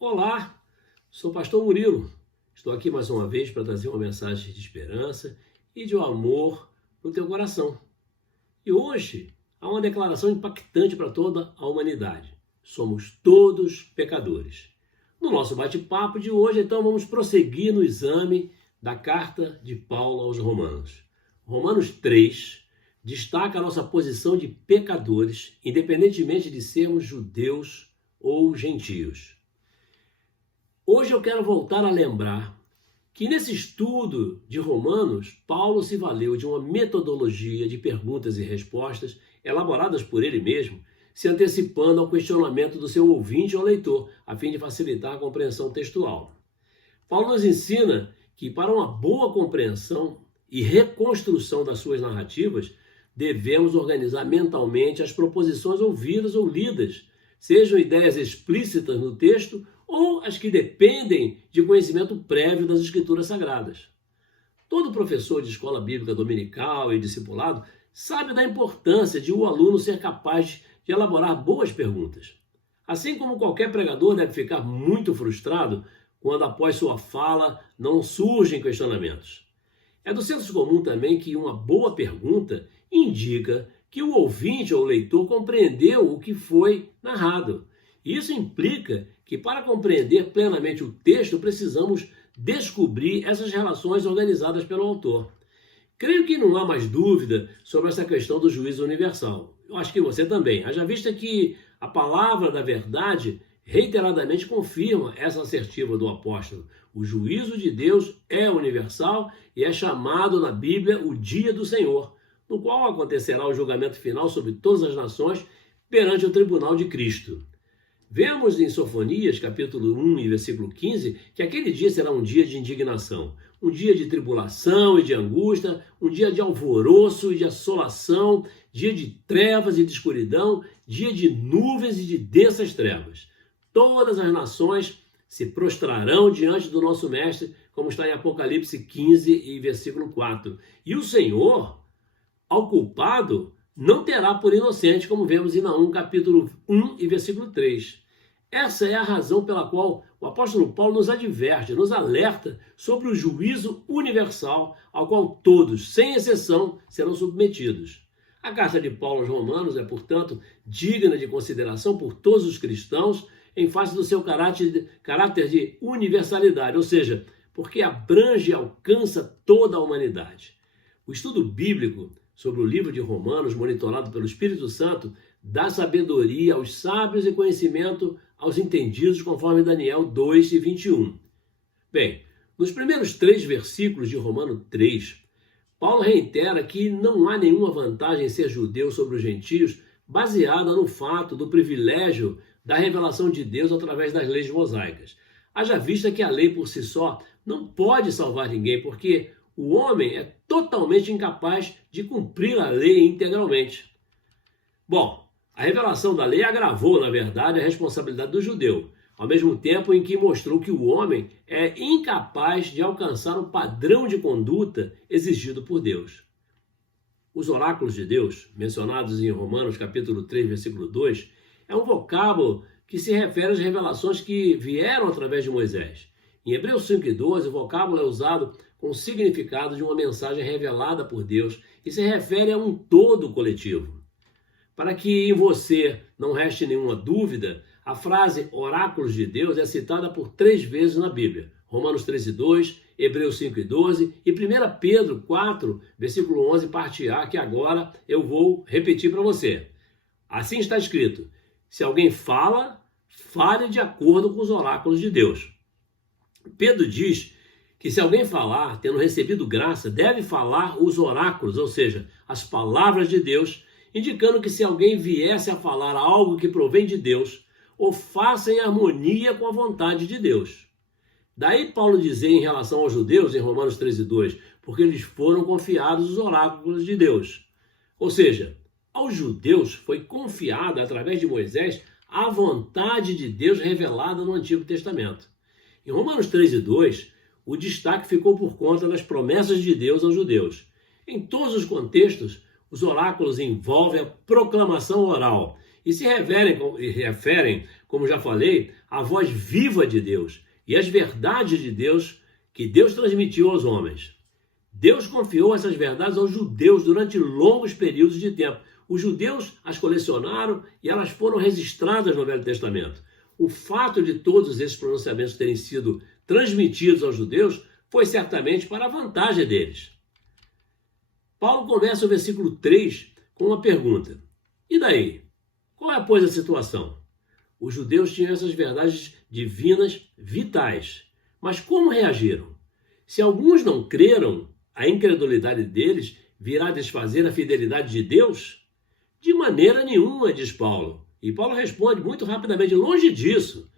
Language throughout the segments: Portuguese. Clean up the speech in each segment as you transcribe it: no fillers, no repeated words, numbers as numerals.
Olá, sou o pastor Murilo. Estou aqui mais uma vez para trazer uma mensagem de esperança e de amor no teu coração. E hoje há uma declaração impactante para toda a humanidade. Somos todos pecadores. No nosso bate-papo de hoje, então, vamos prosseguir no exame da carta de Paulo aos Romanos. Romanos 3 destaca a nossa posição de pecadores, independentemente de sermos judeus ou gentios. Hoje eu quero voltar a lembrar que nesse estudo de Romanos, Paulo se valeu de uma metodologia de perguntas e respostas elaboradas por ele mesmo, se antecipando ao questionamento do seu ouvinte ou leitor, a fim de facilitar a compreensão textual. Paulo nos ensina que para uma boa compreensão e reconstrução das suas narrativas, devemos organizar mentalmente as proposições ouvidas ou lidas, sejam ideias explícitas no texto ou as que dependem de conhecimento prévio das Escrituras Sagradas. Todo professor de escola bíblica dominical e discipulado sabe da importância de o aluno ser capaz de elaborar boas perguntas. Assim como qualquer pregador deve ficar muito frustrado quando após sua fala não surgem questionamentos. É do senso comum também que uma boa pergunta indica que o ouvinte ou leitor compreendeu o que foi narrado. Isso implica que para compreender plenamente o texto precisamos descobrir essas relações organizadas pelo autor. Creio que não há mais dúvida sobre essa questão do juízo universal. Eu acho que você também. Haja vista que a palavra da verdade reiteradamente confirma essa assertiva do apóstolo. O juízo de Deus é universal e é chamado na Bíblia o dia do Senhor, no qual acontecerá o julgamento final sobre todas as nações perante o tribunal de Cristo. Vemos em Sofonias, capítulo 1 e versículo 15, que aquele dia será um dia de indignação, um dia de tribulação e de angústia, um dia de alvoroço e de assolação, dia de trevas e de escuridão, dia de nuvens e de densas trevas. Todas as nações se prostrarão diante do nosso Mestre, como está em Apocalipse 15 e versículo 4. E o Senhor, ao culpado, não terá por inocente, como vemos em Naum, capítulo 1 e versículo 3. Essa é a razão pela qual o apóstolo Paulo nos adverte, nos alerta sobre o juízo universal ao qual todos, sem exceção, serão submetidos. A carta de Paulo aos Romanos é, portanto, digna de consideração por todos os cristãos em face do seu caráter de universalidade, ou seja, porque abrange e alcança toda a humanidade. O estudo bíblico sobre o livro de Romanos, monitorado pelo Espírito Santo, dá sabedoria aos sábios e conhecimento aos entendidos, conforme Daniel 2 e 21. Bem, nos primeiros 3 versículos de Romanos 3, Paulo reitera que não há nenhuma vantagem em ser judeu sobre os gentios, baseada no fato do privilégio da revelação de Deus através das leis mosaicas. Haja vista que a lei por si só não pode salvar ninguém, porque o homem é totalmente incapaz de cumprir a lei integralmente. Bom, a revelação da lei agravou, na verdade, a responsabilidade do judeu, ao mesmo tempo em que mostrou que o homem é incapaz de alcançar o padrão de conduta exigido por Deus. Os oráculos de Deus, mencionados em Romanos capítulo 3, versículo 2, é um vocábulo que se refere às revelações que vieram através de Moisés. Em Hebreus 5 e 12, o vocábulo é usado com o significado de uma mensagem revelada por Deus e se refere a um todo coletivo. Para que em você não reste nenhuma dúvida, a frase oráculos de Deus é citada por 3 vezes na Bíblia. Romanos 13, 2, Hebreus 5 e 12 e 1 Pedro 4, versículo 11, parte A, que agora eu vou repetir para você. Assim está escrito: se alguém fala, fale de acordo com os oráculos de Deus. Pedro diz que se alguém falar, tendo recebido graça, deve falar os oráculos, ou seja, as palavras de Deus, indicando que se alguém viesse a falar algo que provém de Deus, o faça em harmonia com a vontade de Deus. Daí Paulo dizer em relação aos judeus, em Romanos 13, 2, porque lhes foram confiados os oráculos de Deus. Ou seja, aos judeus foi confiada, através de Moisés, a vontade de Deus revelada no Antigo Testamento. Em Romanos 13, 2, o destaque ficou por conta das promessas de Deus aos judeus. Em todos os contextos, os oráculos envolvem a proclamação oral e se referem como já falei, a voz viva de Deus e as verdades de Deus que Deus transmitiu aos homens. Deus confiou essas verdades aos judeus durante longos períodos de tempo. Os judeus as colecionaram e elas foram registradas no Velho Testamento. O fato de todos esses pronunciamentos terem sido transmitidos aos judeus foi certamente para a vantagem deles. Paulo começa o versículo 3 com uma pergunta. E daí? Qual é, pois, a situação? Os judeus tinham essas verdades divinas vitais. Mas como reagiram? Se alguns não creram, a incredulidade deles virá desfazer a fidelidade de Deus? De maneira nenhuma, diz Paulo. E Paulo responde muito rapidamente, longe disso.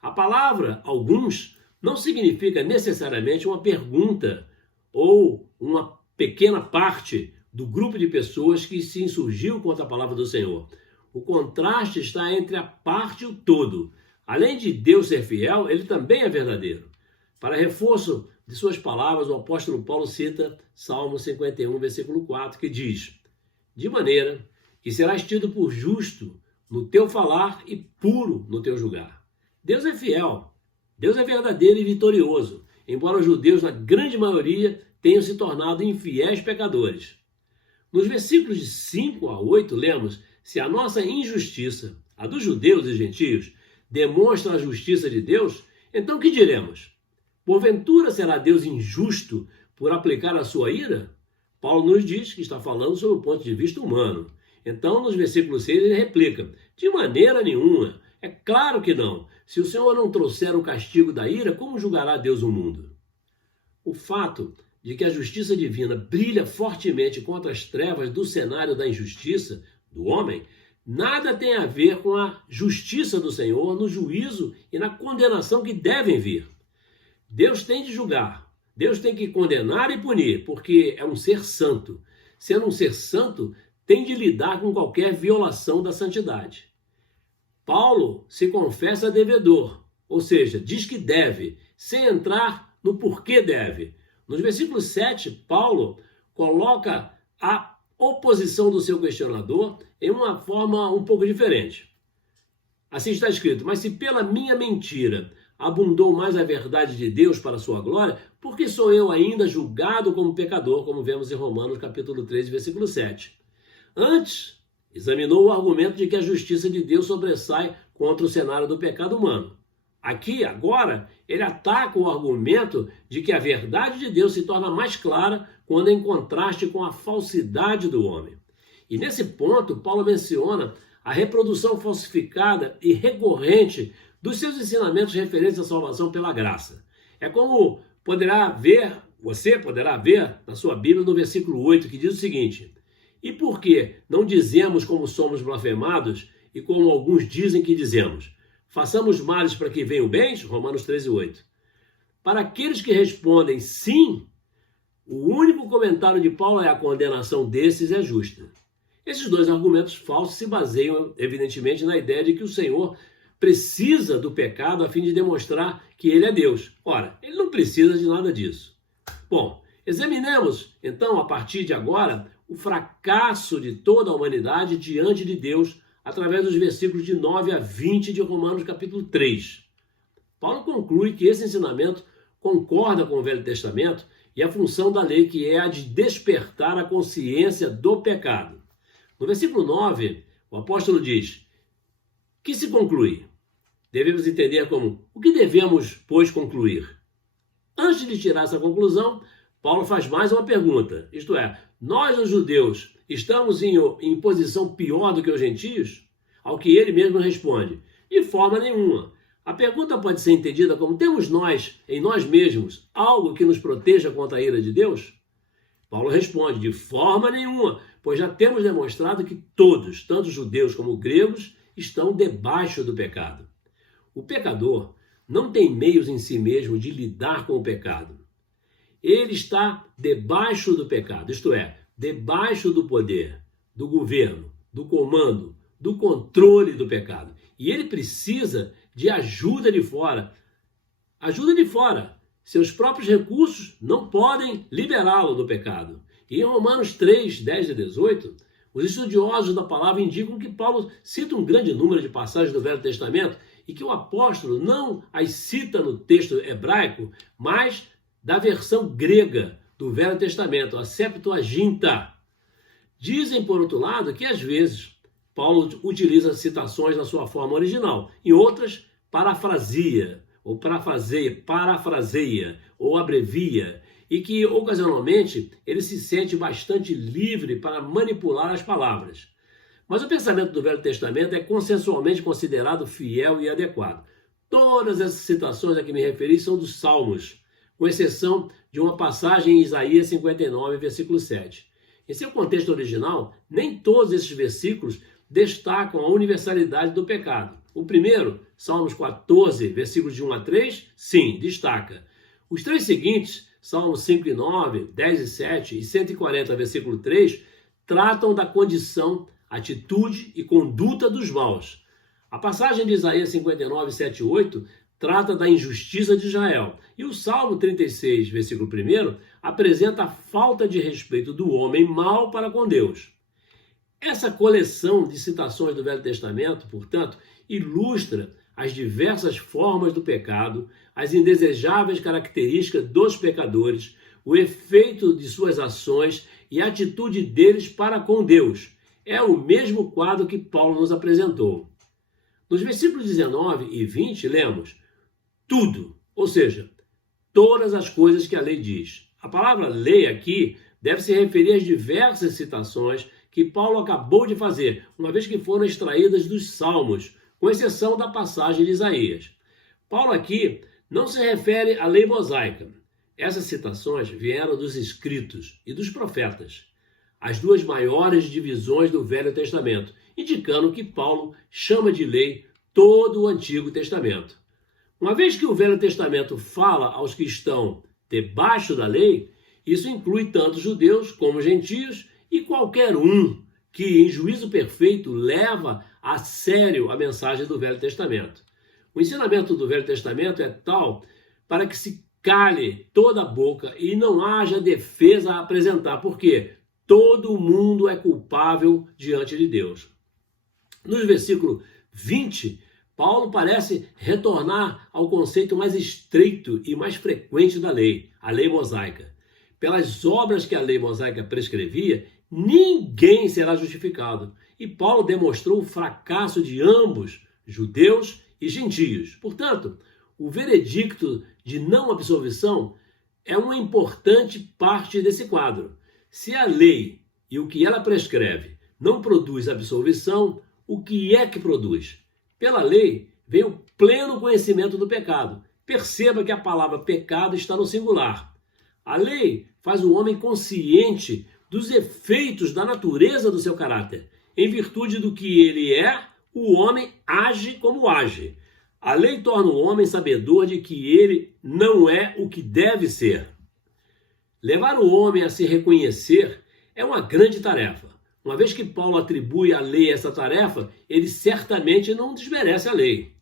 A palavra alguns não significa necessariamente uma pergunta ou uma pequena parte do grupo de pessoas que se insurgiu contra a palavra do Senhor. O contraste está entre a parte e o todo. Além de Deus ser fiel, ele também é verdadeiro. Para reforço de suas palavras, o apóstolo Paulo cita Salmo 51, versículo 4, que diz: de maneira que serás tido por justo no teu falar e puro no teu julgar. Deus é fiel, Deus é verdadeiro e vitorioso, embora os judeus, na grande maioria, tenham se tornado infiéis pecadores. Nos versículos de 5 a 8, lemos: se a nossa injustiça, a dos judeus e gentios, demonstra a justiça de Deus, então que diremos? Porventura será Deus injusto por aplicar a sua ira? Paulo nos diz que está falando sob o ponto de vista humano. Então, nos versículos 6, ele replica: de maneira nenhuma, é claro que não. Se o Senhor não trouxer o castigo da ira, como julgará Deus o mundo? O fato de que a justiça divina brilha fortemente contra as trevas do cenário da injustiça do homem, nada tem a ver com a justiça do Senhor no juízo e na condenação que devem vir. Deus tem de julgar, Deus tem que condenar e punir, porque é um ser santo. Sendo um ser santo, tem de lidar com qualquer violação da santidade. Paulo se confessa devedor, ou seja, diz que deve, sem entrar no porquê deve. Nos versículos 7, Paulo coloca a oposição do seu questionador em uma forma um pouco diferente. Assim está escrito: mas se pela minha mentira abundou mais a verdade de Deus para a sua glória, por que sou eu ainda julgado como pecador, como vemos em Romanos capítulo 3, versículo 7. Antes, examinou o argumento de que a justiça de Deus sobressai contra o cenário do pecado humano. Aqui, agora, ele ataca o argumento de que a verdade de Deus se torna mais clara quando em contraste com a falsidade do homem. E nesse ponto, Paulo menciona a reprodução falsificada e recorrente dos seus ensinamentos referentes à salvação pela graça. É como você poderá ver na sua Bíblia no versículo 8, que diz o seguinte: e por que não dizemos como somos blasfemados e como alguns dizem que dizemos? Façamos males para que venham bens? Romanos 13, 8. Para aqueles que respondem sim, o único comentário de Paulo é: a condenação desses é justa. Esses dois argumentos falsos se baseiam, evidentemente, na ideia de que o Senhor precisa do pecado a fim de demonstrar que ele é Deus. Ora, ele não precisa de nada disso. Bom, examinemos, então, a partir de agora, o fracasso de toda a humanidade diante de Deus através dos versículos de 9 a 20 de Romanos capítulo 3. Paulo conclui que esse ensinamento concorda com o Velho Testamento e a função da lei, que é a de despertar a consciência do pecado. No versículo 9, o apóstolo diz: que se conclui? Devemos entender como: o que devemos, pois, concluir? Antes de tirar essa conclusão, Paulo faz mais uma pergunta, isto é: nós, os judeus, estamos em posição pior do que os gentios? Ao que ele mesmo responde: de forma nenhuma. A pergunta pode ser entendida como: temos nós, em nós mesmos, algo que nos proteja contra a ira de Deus? Paulo responde: de forma nenhuma, pois já temos demonstrado que todos, tanto judeus como gregos, estão debaixo do pecado. O pecador não tem meios em si mesmo de lidar com o pecado. Ele está debaixo do pecado, isto é, debaixo do poder, do governo, do comando, do controle do pecado. E ele precisa de ajuda de fora. Ajuda de fora. Seus próprios recursos não podem liberá-lo do pecado. E em Romanos 3, 10 e 18, os estudiosos da palavra indicam que Paulo cita um grande número de passagens do Velho Testamento e que o apóstolo não as cita no texto hebraico, mas da versão grega do Velho Testamento, a Septuaginta. Dizem, por outro lado, que às vezes Paulo utiliza citações na sua forma original, em outras parafraseia, ou abrevia, e que ocasionalmente ele se sente bastante livre para manipular as palavras. Mas o pensamento do Velho Testamento é consensualmente considerado fiel e adequado. Todas essas citações a que me referi são dos Salmos, com exceção de uma passagem em Isaías 59, versículo 7. Em seu contexto original, nem todos esses versículos destacam a universalidade do pecado. O primeiro, Salmos 14, versículos de 1 a 3, sim, destaca. Os três seguintes, Salmos 5 e 9, 10 e 7 e 140, versículo 3, tratam da condição, atitude e conduta dos maus. A passagem de Isaías 59, 7 e 8 trata da injustiça de Israel. E o Salmo 36, versículo 1, apresenta a falta de respeito do homem mau para com Deus. Essa coleção de citações do Velho Testamento, portanto, ilustra as diversas formas do pecado, as indesejáveis características dos pecadores, o efeito de suas ações e a atitude deles para com Deus. É o mesmo quadro que Paulo nos apresentou. Nos versículos 19 e 20, lemos tudo, ou seja, todas as coisas que a lei diz. A palavra lei aqui deve se referir às diversas citações que Paulo acabou de fazer, uma vez que foram extraídas dos Salmos, com exceção da passagem de Isaías. Paulo aqui não se refere à lei mosaica. Essas citações vieram dos escritos e dos profetas, as duas maiores divisões do Velho Testamento, indicando que Paulo chama de lei todo o Antigo Testamento. Uma vez que o Velho Testamento fala aos que estão debaixo da lei, isso inclui tanto judeus como gentios e qualquer um que, em juízo perfeito, leva a sério a mensagem do Velho Testamento. O ensinamento do Velho Testamento é tal para que se cale toda a boca e não haja defesa a apresentar, porque todo mundo é culpável diante de Deus. No versículo 20, Paulo parece retornar ao conceito mais estreito e mais frequente da lei, a lei mosaica. Pelas obras que a lei mosaica prescrevia, ninguém será justificado. E Paulo demonstrou o fracasso de ambos, judeus e gentios. Portanto, o veredicto de não absolvição é uma importante parte desse quadro. Se a lei e o que ela prescreve não produz absolvição, o que é que produz? Pela lei vem o pleno conhecimento do pecado. Perceba que a palavra pecado está no singular. A lei faz o homem consciente dos efeitos da natureza do seu caráter. Em virtude do que ele é, o homem age como age. A lei torna o homem sabedor de que ele não é o que deve ser. Levar o homem a se reconhecer é uma grande tarefa. Uma vez que Paulo atribui à lei essa tarefa, ele certamente não desmerece a lei.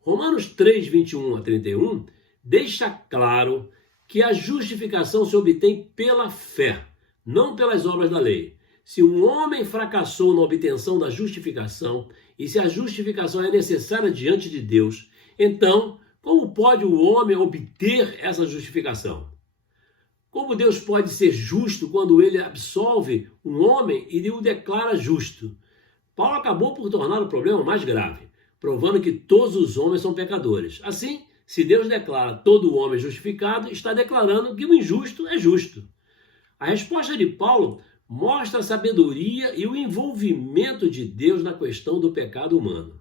Romanos 3, 21 a 31 deixa claro que a justificação se obtém pela fé, não pelas obras da lei. Se um homem fracassou na obtenção da justificação, e se a justificação é necessária diante de Deus, então, como pode o homem obter essa justificação? Como Deus pode ser justo quando ele absolve um homem e o declara justo? Paulo acabou por tornar o problema mais grave, provando que todos os homens são pecadores. Assim, se Deus declara todo homem justificado, está declarando que o injusto é justo. A resposta de Paulo mostra a sabedoria e o envolvimento de Deus na questão do pecado humano.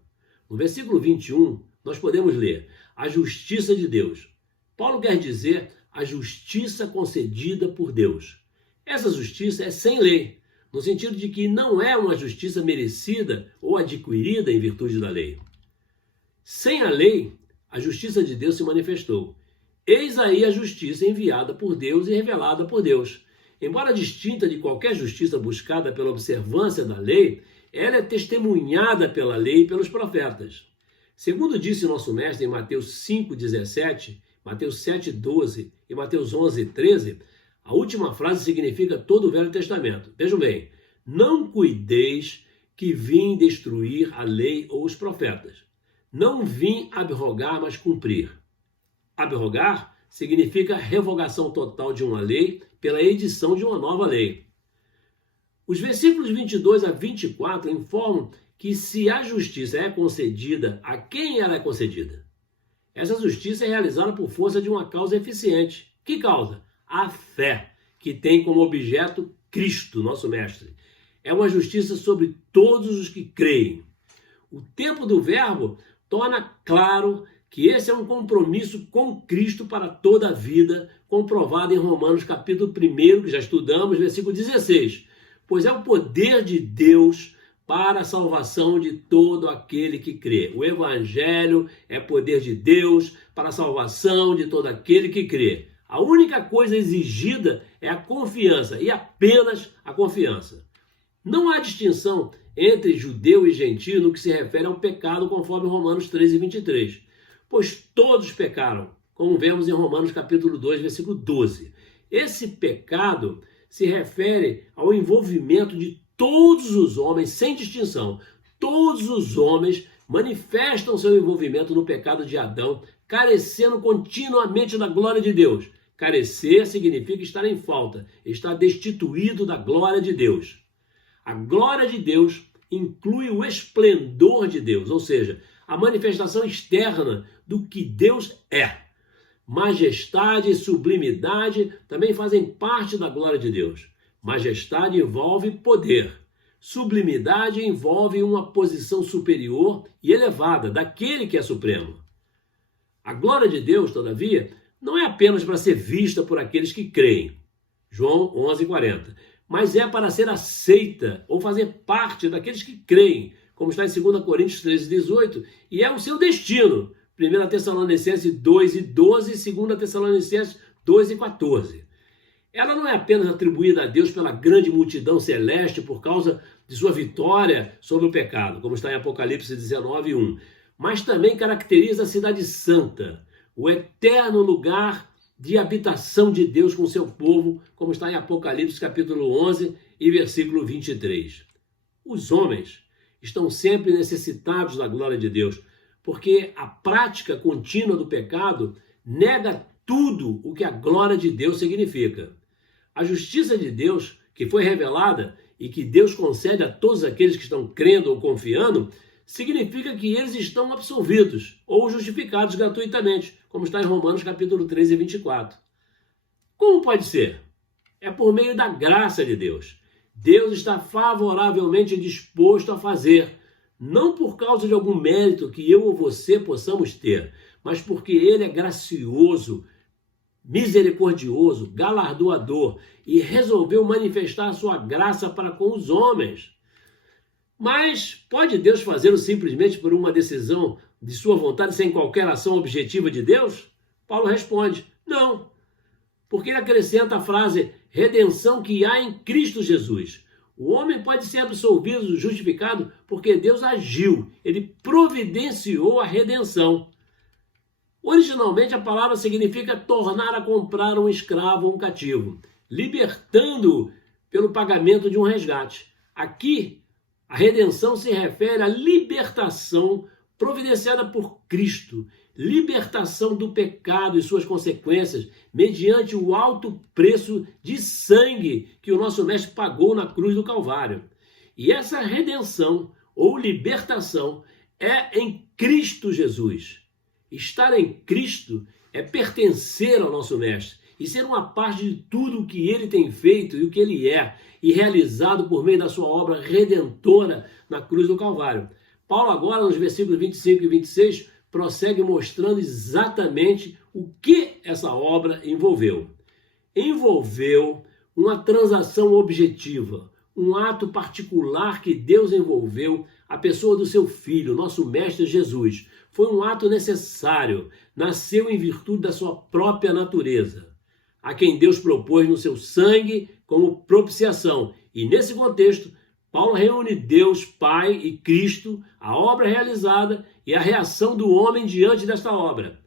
No versículo 21, nós podemos ler a justiça de Deus. Paulo quer dizer a justiça concedida por Deus. Essa justiça é sem lei, no sentido de que não é uma justiça merecida ou adquirida em virtude da lei. Sem a lei, a justiça de Deus se manifestou. Eis aí a justiça enviada por Deus e revelada por Deus. Embora distinta de qualquer justiça buscada pela observância da lei, ela é testemunhada pela lei e pelos profetas. Segundo disse nosso mestre em Mateus 5,17, Mateus 7,12 e Mateus 11,13, a última frase significa todo o Velho Testamento. Vejam bem, não cuideis que vim destruir a lei ou os profetas. Não vim abrogar, mas cumprir. Abrogar significa revogação total de uma lei pela edição de uma nova lei. Os versículos 22 a 24 informam que se a justiça é concedida, a quem ela é concedida? Essa justiça é realizada por força de uma causa eficiente. Que causa? A fé, que tem como objeto Cristo, nosso Mestre. É uma justiça sobre todos os que creem. O tempo do verbo torna claro que esse é um compromisso com Cristo para toda a vida, comprovado em Romanos capítulo 1, que já estudamos, versículo 16. Pois é o poder de Deus para a salvação de todo aquele que crê. O Evangelho é poder de Deus para a salvação de todo aquele que crê. A única coisa exigida é a confiança, e apenas a confiança. Não há distinção entre judeu e gentio no que se refere ao pecado, conforme Romanos 13:23. Pois todos pecaram, como vemos em Romanos capítulo 2, versículo 12. Esse pecado se refere ao envolvimento de todos os homens, sem distinção. Todos os homens manifestam seu envolvimento no pecado de Adão, carecendo continuamente da glória de Deus. Carecer significa estar em falta, estar destituído da glória de Deus. A glória de Deus inclui o esplendor de Deus, ou seja, a manifestação externa do que Deus é. Majestade e sublimidade também fazem parte da glória de Deus. Majestade envolve poder. Sublimidade envolve uma posição superior e elevada daquele que é supremo. A glória de Deus, todavia, não é apenas para ser vista por aqueles que creem. João 11:40. Mas é para ser aceita ou fazer parte daqueles que creem, como está em 2 Coríntios 13:18, e é o seu destino. 1 Tessalonicenses 2:12 e 2 Tessalonicenses 2:14. Ela não é apenas atribuída a Deus pela grande multidão celeste por causa de sua vitória sobre o pecado, como está em Apocalipse 19:1, mas também caracteriza a cidade santa, o eterno lugar de habitação de Deus com seu povo, como está em Apocalipse capítulo 11 e versículo 23. Os homens estão sempre necessitados da glória de Deus, porque a prática contínua do pecado nega tudo o que a glória de Deus significa. A justiça de Deus, que foi revelada e que Deus concede a todos aqueles que estão crendo ou confiando, significa que eles estão absolvidos ou justificados gratuitamente, como está em Romanos capítulo 13 e 24. Como pode ser? É por meio da graça de Deus. Deus está favoravelmente disposto a fazer, não por causa de algum mérito que eu ou você possamos ter, mas porque Ele é gracioso, misericordioso, galardoador e resolveu manifestar a sua graça para com os homens. Mas pode Deus fazê-lo simplesmente por uma decisão de sua vontade, sem qualquer ação objetiva de Deus? Paulo responde, não. Porque ele acrescenta a frase, redenção que há em Cristo Jesus. O homem pode ser absolvido, justificado, porque Deus agiu. Ele providenciou a redenção. Originalmente, a palavra significa tornar a comprar um escravo ou um cativo, libertando-o pelo pagamento de um resgate. Aqui, a redenção se refere à libertação providenciada por Cristo, libertação do pecado e suas consequências, mediante o alto preço de sangue que o nosso Mestre pagou na cruz do Calvário. E essa redenção ou libertação é em Cristo Jesus. Estar em Cristo é pertencer ao nosso Mestre e ser uma parte de tudo o que Ele tem feito e o que Ele é, e realizado por meio da sua obra redentora na cruz do Calvário. Paulo agora, nos versículos 25 e 26, prossegue mostrando exatamente o que essa obra envolveu. Envolveu uma transação objetiva, um ato particular que Deus envolveu a pessoa do seu Filho, nosso Mestre Jesus. Foi um ato necessário, nasceu em virtude da sua própria natureza, a quem Deus propôs no seu sangue como propiciação. E nesse contexto, Paulo reúne Deus, Pai e Cristo, a obra realizada e a reação do homem diante desta obra.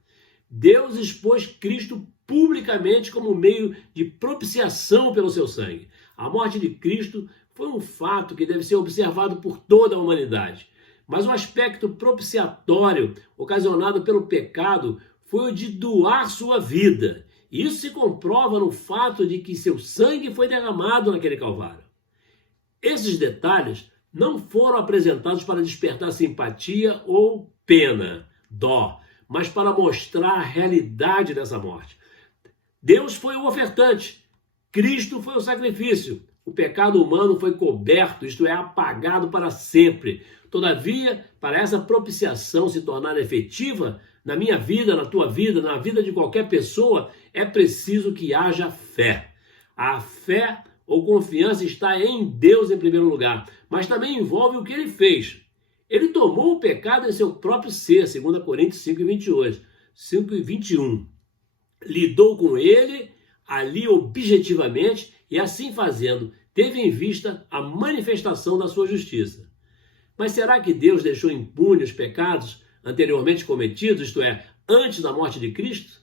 Deus expôs Cristo publicamente como meio de propiciação pelo seu sangue. A morte de Cristo foi um fato que deve ser observado por toda a humanidade. Mas o aspecto propiciatório ocasionado pelo pecado foi o de doar sua vida. Isso se comprova no fato de que seu sangue foi derramado naquele Calvário. Esses detalhes não foram apresentados para despertar simpatia ou pena, dó, mas para mostrar a realidade dessa morte. Deus foi o ofertante, Cristo foi o sacrifício. O pecado humano foi coberto, isto é, apagado para sempre. Todavia, para essa propiciação se tornar efetiva, na minha vida, na tua vida, na vida de qualquer pessoa, é preciso que haja fé. A fé ou confiança está em Deus em primeiro lugar, mas também envolve o que ele fez. Ele tomou o pecado em seu próprio ser, 2 Coríntios 5 e 21. Lidou com ele ali objetivamente e assim fazendo, teve em vista a manifestação da sua justiça. Mas será que Deus deixou impune os pecados anteriormente cometidos, isto é, antes da morte de Cristo?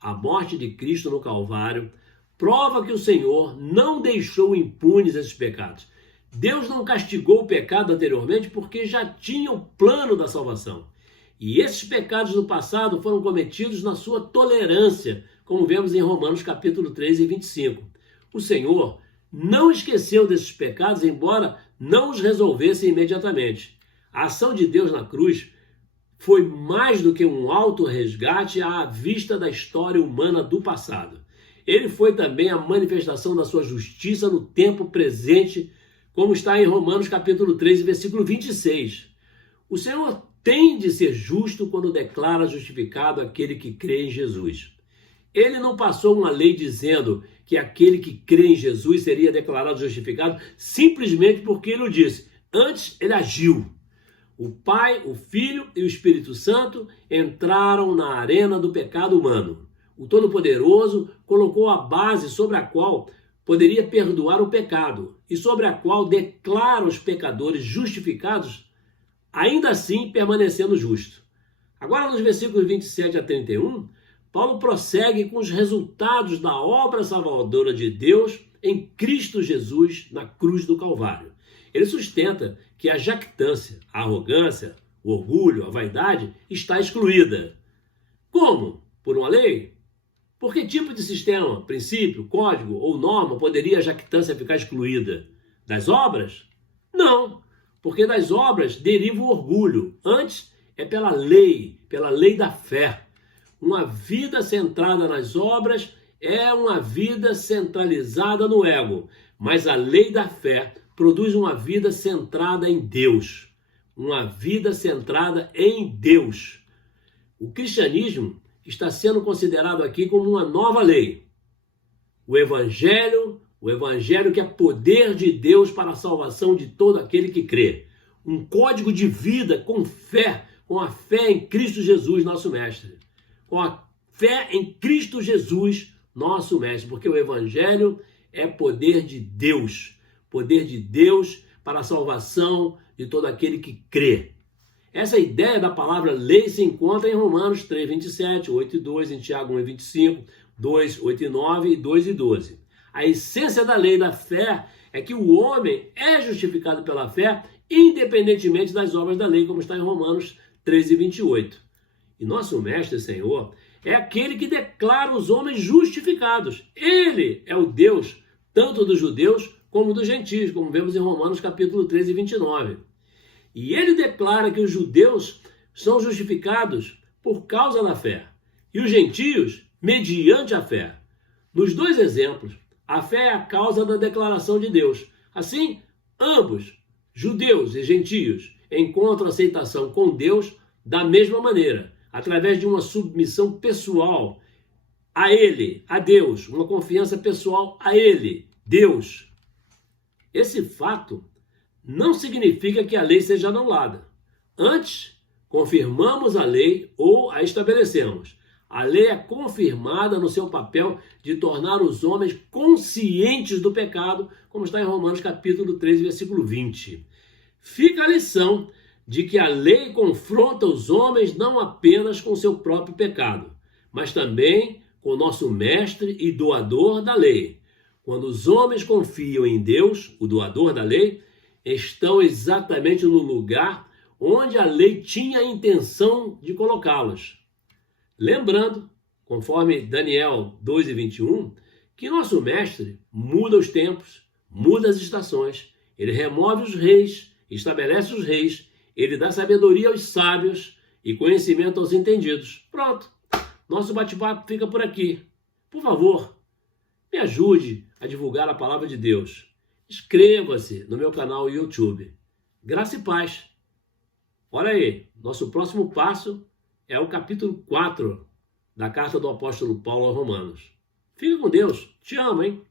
A morte de Cristo no Calvário prova que o Senhor não deixou impunes esses pecados. Deus não castigou o pecado anteriormente porque já tinha o plano da salvação. E esses pecados do passado foram cometidos na sua tolerância, como vemos em Romanos capítulo 3 e 25. O Senhor não esqueceu desses pecados, embora não os resolvesse imediatamente. A ação de Deus na cruz foi mais do que um auto-resgate à vista da história humana do passado. Ele foi também a manifestação da sua justiça no tempo presente, como está em Romanos capítulo 3, versículo 26. O Senhor tem de ser justo quando declara justificado aquele que crê em Jesus. Ele não passou uma lei dizendo que aquele que crê em Jesus seria declarado justificado simplesmente porque ele o disse. Antes, ele agiu. O Pai, o Filho e o Espírito Santo entraram na arena do pecado humano. O Todo-Poderoso colocou a base sobre a qual poderia perdoar o pecado e sobre a qual declara os pecadores justificados, ainda assim permanecendo justo. Agora, nos versículos 27 a 31, Paulo prossegue com os resultados da obra salvadora de Deus em Cristo Jesus na cruz do Calvário. Ele sustenta que a jactância, a arrogância, o orgulho, a vaidade está excluída. Como? Por uma lei? Por que tipo de sistema, princípio, código ou norma poderia a jactância ficar excluída? Das obras? Não, porque das obras deriva o orgulho. Antes é pela lei da fé. Uma vida centrada nas obras é uma vida centralizada no ego, mas a lei da fé produz uma vida centrada em Deus. Uma vida centrada em Deus. O cristianismo está sendo considerado aqui como uma nova lei. O evangelho que é poder de Deus para a salvação de todo aquele que crê. Um código de vida com a fé em Cristo Jesus, nosso mestre. Com a fé em Cristo Jesus, nosso mestre, porque o evangelho é poder de Deus para a salvação de todo aquele que crê. Essa ideia da palavra lei se encontra em Romanos 3, 27, 8 e 2, em Tiago 1 e 25, 2, 8 e 9 e 2 e 12. A essência da lei da fé é que o homem é justificado pela fé independentemente das obras da lei, como está em Romanos 3 e 28. E nosso mestre Senhor é aquele que declara os homens justificados. Ele é o Deus tanto dos judeus como dos gentios, como vemos em Romanos capítulo 3 e 29. E ele declara que os judeus são justificados por causa da fé e os gentios mediante a fé. Nos dois exemplos, a fé é a causa da declaração de Deus. Assim, ambos, judeus e gentios, encontram aceitação com Deus da mesma maneira, através de uma submissão pessoal a Ele, a Deus, uma confiança pessoal a Ele, Deus. Esse fato não significa que a lei seja anulada. Antes, confirmamos a lei ou a estabelecemos. A lei é confirmada no seu papel de tornar os homens conscientes do pecado, como está em Romanos capítulo 3, versículo 20. Fica a lição de que a lei confronta os homens não apenas com seu próprio pecado, mas também com o nosso mestre e doador da lei. Quando os homens confiam em Deus, o doador da lei, estão exatamente no lugar onde a lei tinha a intenção de colocá-los. Lembrando, conforme Daniel 2:21, que nosso mestre muda os tempos, muda as estações, ele remove os reis, estabelece os reis, ele dá sabedoria aos sábios e conhecimento aos entendidos. Pronto, nosso bate-papo fica por aqui. Por favor, me ajude a divulgar a palavra de Deus. Inscreva-se no meu canal YouTube. Graça e paz. Olha aí, nosso próximo passo é o capítulo 4 da carta do apóstolo Paulo aos Romanos. Fique com Deus. Te amo, hein?